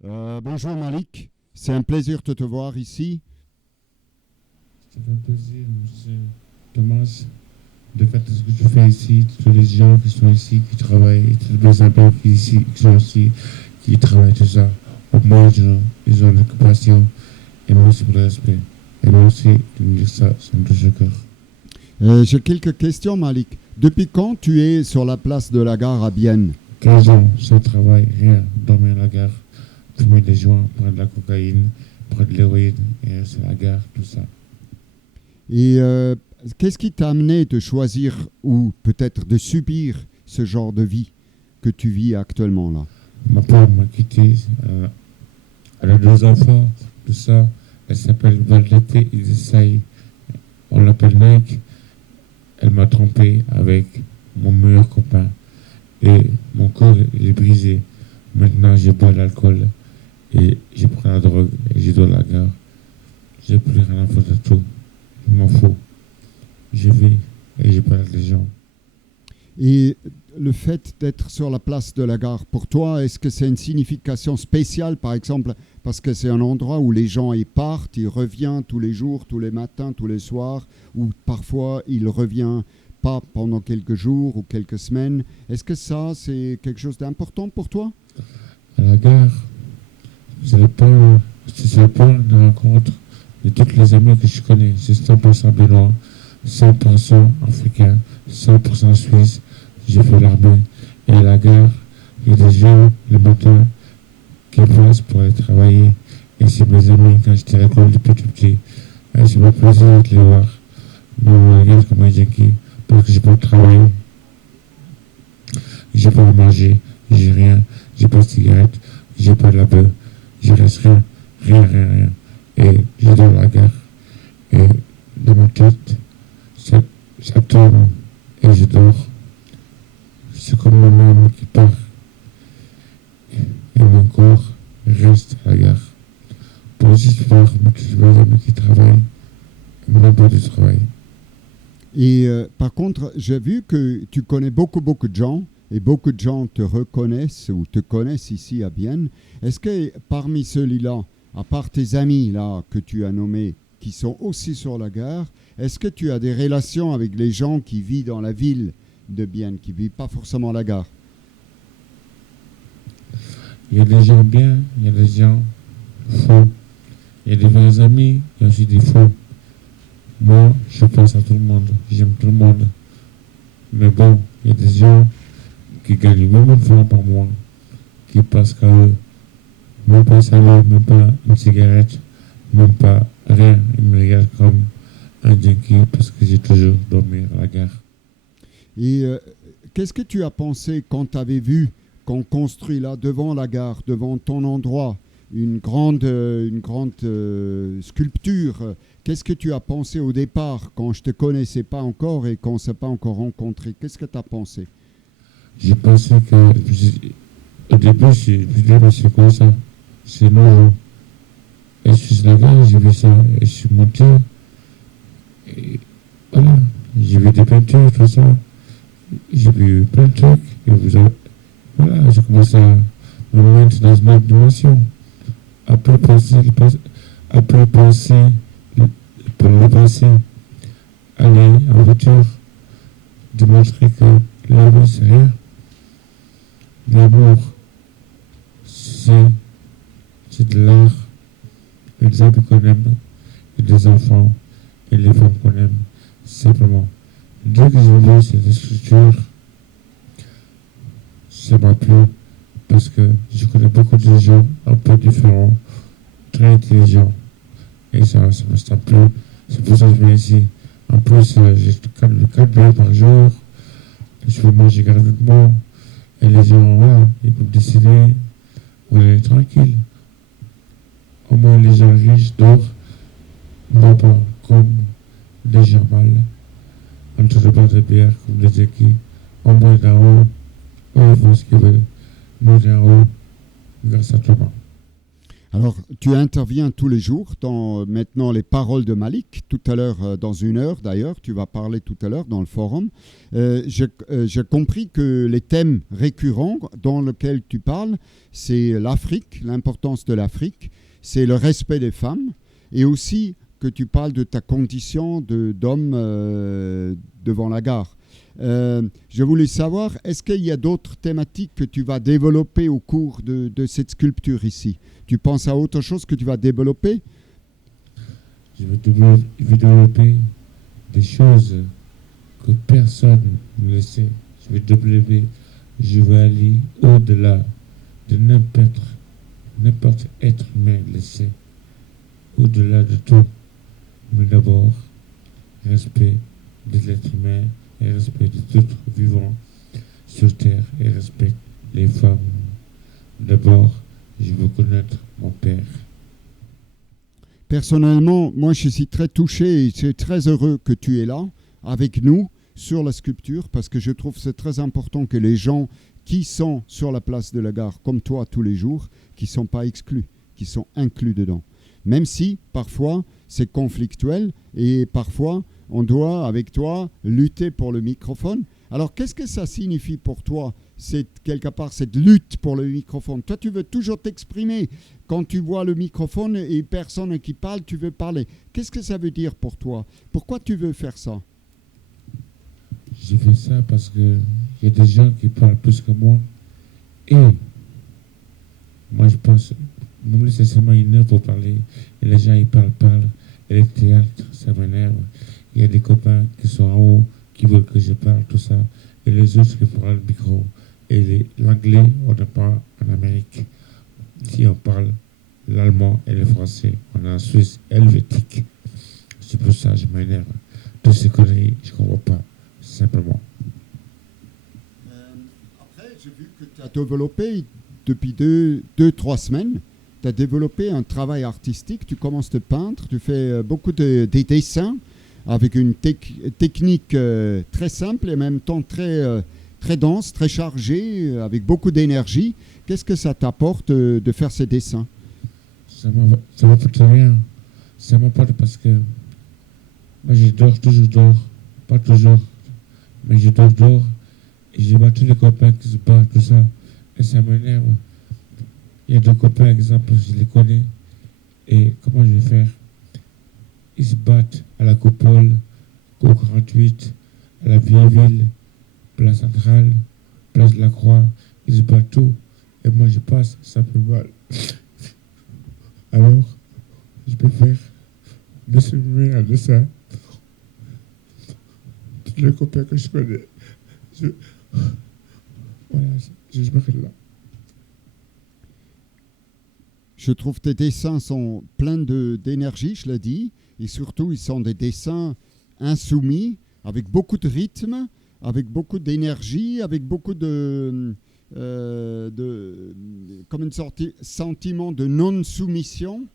Bonjour Malik, c'est un plaisir de te voir ici. Ça fait plaisir, monsieur Thomas, de faire tout ce que tu fais ici, tous les gens qui sont ici, qui travaillent, tous les amis qui sont ici, qui travaillent, tout ça. Au moins, ils ont l'occupation et moi aussi pour le respect. Et moi aussi, de me dire ça, ça me touche le cœur. J'ai quelques questions Malik. Depuis quand tu es sur la place de la gare à Bienne? 15 ans, sans travail, rien, dormir à la gare, fumer des joints, prendre de la cocaïne, prendre de l'héroïne, et rester à la gare, tout ça. Et qu'est-ce qui t'a amené de choisir ou peut-être de subir ce genre de vie que tu vis actuellement là? Ma femme m'a quitté, elle a 2 enfants, tout ça. Elle s'appelle Valdete Isai, on l'appelle Nike. Elle m'a trompé avec mon meilleur copain et mon corps est brisé. Maintenant, je bois de l'alcool et je prends la drogue et je dois la gare. J'ai plus rien à foutre de tout. Je m'en fous. Je vis et je parle des gens. Et le fait d'être sur la place de la gare, pour toi, est-ce que c'est une signification spéciale, par exemple, parce que c'est un endroit où les gens y partent, ils reviennent tous les jours, tous les matins, tous les soirs, ou parfois ils ne reviennent pas pendant quelques jours ou quelques semaines. Est-ce que ça, c'est quelque chose d'important pour toi? À la gare, c'est le point de rencontre de toutes les amis que je connais. C'est 100% bénois, 100% africain, 100% suisse. J'ai fait l'armée. Et à la gare, il y a des gens le matin qui passent pour aller travailler. Et c'est mes amis quand j'étais à l'école depuis tout petit. Et c'est mon plaisir de les voir. Mais on me regarde comme un junkie parce que j'ai pas de travail, j'ai pas à manger, j'ai rien, j'ai pas de cigarette, j'ai pas de la bœuf, je reste rien, rien, rien, rien. Et je dors à la gare. Et dans ma tête, ça tourne et je dors. C'est comme mon âme qui part et mon corps reste à la gare. Pour juste voir mes amis qui travaillent, mon emploi du travail. Et par contre, j'ai vu que tu connais beaucoup, beaucoup de gens, et beaucoup de gens te reconnaissent ou te connaissent ici à Bienne. Est-ce que parmi ceux-là, à part tes amis là que tu as nommés, qui sont aussi sur la gare, est-ce que tu as des relations avec les gens qui vivent dans la ville de Bienne, qui ne vivent pas forcément à la gare? Il y a des gens bien, il y a des gens faux. Il y a des vrais amis, il y a aussi des faux. Moi, je pense à tout le monde, j'aime tout le monde. Mais bon, il y a des gens qui gagnent même une fois par mois, qui passent qu'à eux. Même pas un salaire, même pas une cigarette, même pas rien. Ils me regardent comme un junkie parce que j'ai toujours dormi à la gare. Et qu'est-ce que tu as pensé quand tu avais vu qu'on construit là devant la gare, devant ton endroit, une grande sculpture? Qu'est-ce que tu as pensé au départ quand je ne te connaissais pas encore et qu'on ne s'est pas encore rencontré? Qu'est-ce que tu as pensé? J'ai pensé que, au début, je me suis dit, mais c'est quoi ça? C'est nouveau. Et je suis sur la gare, j'ai vu ça, et je suis monté. Et voilà, j'ai vu des peintures, tout ça. J'ai vu plein de trucs. Et voilà, j'ai commencé à me mettre dans une autre dimension. Après penser, pour le passé, aller en voiture, démontrer que la vie c'est rien. L'amour, c'est de l'art, et des amis qu'on aime, et des enfants, et les femmes qu'on aime, simplement. Dès que j'ai vu cette structure, ça m'a plu, parce que je connais beaucoup de gens un peu différents, très intelligents, et ça m'a plu. C'est pour ça que je viens ici. En plus, j'ai 4 bières par jour, je peux manger gratuitement, et les gens, voilà, ils peuvent décider, on est tranquille. Au moins, les gens riches dorment, non pas comme des gens mal, entre deux boîtes de bière, comme des équipes. Au moins, d'en haut, eux, ils font ce qu'ils veulent. Nous, d'en haut, grâce à toi. Alors, tu interviens tous les jours dans maintenant les paroles de Malik. Tout à l'heure, dans 1 heure d'ailleurs, tu vas parler tout à l'heure dans le forum. J'ai compris que les thèmes récurrents dans lesquels tu parles, c'est l'Afrique, l'importance de l'Afrique, c'est le respect des femmes, et aussi que tu parles de ta condition d'homme devant la gare. Je voulais savoir, est-ce qu'il y a d'autres thématiques que tu vas développer au cours de cette sculpture ici? Tu penses à autre chose que tu vas développer? Je vais développer des choses que personne ne sait. Je vais aller au-delà de n'importe être humain le sait. Au-delà de tout. Mais d'abord, respect de l'être humain et respect de tout vivant sur terre et respect les femmes. D'abord, je veux connaître mon père. Personnellement, moi je suis très touché et je suis très heureux que tu es là avec nous sur la sculpture parce que je trouve que c'est très important que les gens qui sont sur la place de la gare, comme toi tous les jours, qui ne sont pas exclus, qui sont inclus dedans. Même si parfois c'est conflictuel et parfois on doit avec toi lutter pour le microphone. Alors qu'est-ce que ça signifie pour toi, quelque part cette lutte pour le microphone? Toi tu veux toujours t'exprimer. Quand tu vois le microphone et personne qui parle, tu veux parler. Qu'est-ce que ça veut dire pour toi? Pourquoi tu veux faire ça? Je fais ça parce qu'il y a des gens qui parlent plus que moi. Et moi, je pense, me laisser seulement 1 heure pour parler. Et les gens, ils parlent. Et le théâtre, ça m'énerve. Il y a des copains qui sont en haut, qui veulent que je parle, tout ça. Et les autres qui prennent le micro. Et l'anglais, on n'a pas en Amérique. Si on parle l'allemand et le français, on est en Suisse helvétique. C'est pour ça que je m'énerve. Toutes ces conneries, je ne comprends pas, simplement. Après, j'ai vu que tu as développé depuis 3 semaines, tu as développé un travail artistique, tu commences de peindre, tu fais beaucoup des dessins avec une technique très simple et en même temps très dense, très chargée, avec beaucoup d'énergie. Qu'est-ce que ça t'apporte de faire ces dessins? Ça m'apporte rien. Ça m'apporte parce que moi, je dors toujours dehors. Pas toujours, mais je dors et je vois tous les copains qui se battent, tout ça. Et ça m'énerve. Il y a 2 copains, exemple, je les connais. Et comment je vais faire? Ils se battent à la Coupole, au 48, à la Vieille Ville, place Centrale, place de la Croix. Ils se battent tout. Et moi, je passe, ça fait mal. Alors, je peux faire me souvenir à ça. Tous les copains que je connais. Voilà, je m'arrête là. Je trouve que tes dessins sont pleins d'énergie, je l'ai dit, et surtout ils sont des dessins insoumis, avec beaucoup de rythme, avec beaucoup d'énergie, avec beaucoup comme une sorte de sentiment de non-soumission.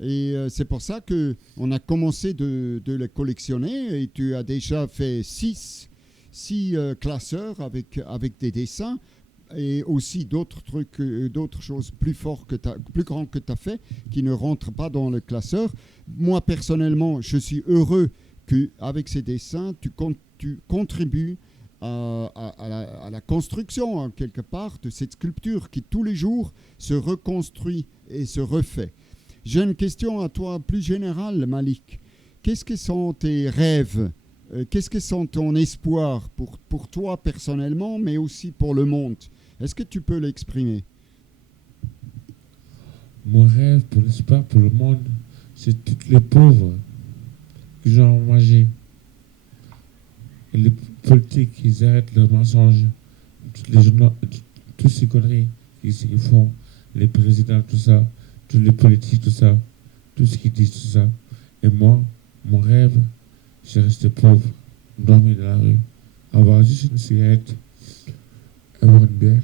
Et c'est pour ça qu'on a commencé de les collectionner et tu as déjà fait 6 classeurs avec des dessins et aussi d'autres trucs, d'autres choses plus grands que tu as fait qui ne rentrent pas dans le classeur. Moi, personnellement, je suis heureux qu'avec ces dessins, tu contribues à la construction, hein, quelque part, de cette sculpture qui, tous les jours, se reconstruit et se refait. J'ai une question à toi plus générale, Malik. Qu'est-ce que sont tes rêves? Qu'est-ce que sont ton espoir pour toi personnellement, mais aussi pour le monde? Est-ce que tu peux l'exprimer? Mon rêve pour l'espoir pour le monde, c'est tous les pauvres qui ont mangé. Et les politiques, ils arrêtent leurs mensonges. Les journaux, toutes ces conneries qu'ils font, les présidents, tout ça, tous les politiques, tout ça, tout ce qu'ils disent, tout ça. Et moi, mon rêve, c'est rester pauvre, dormir dans la rue, avoir juste une cigarette, avoir une bière.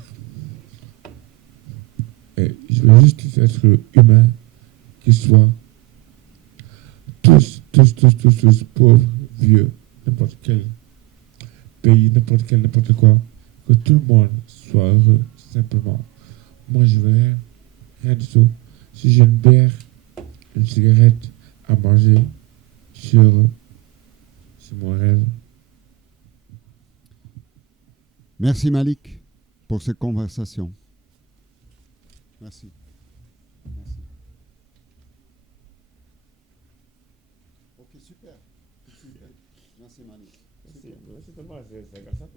Et je veux juste être humain, qu'ils soient tous pauvres, vieux, n'importe quel pays, n'importe quoi, que tout le monde soit heureux, simplement. Moi, je veux rien du tout. si j'ai une bière, une cigarette à manger, je suis heureux. C'est mon rêve. Merci Malik pour cette conversation. Merci. Merci. Ok, super. Super. Merci Malik. Merci, c'est grâce à toi.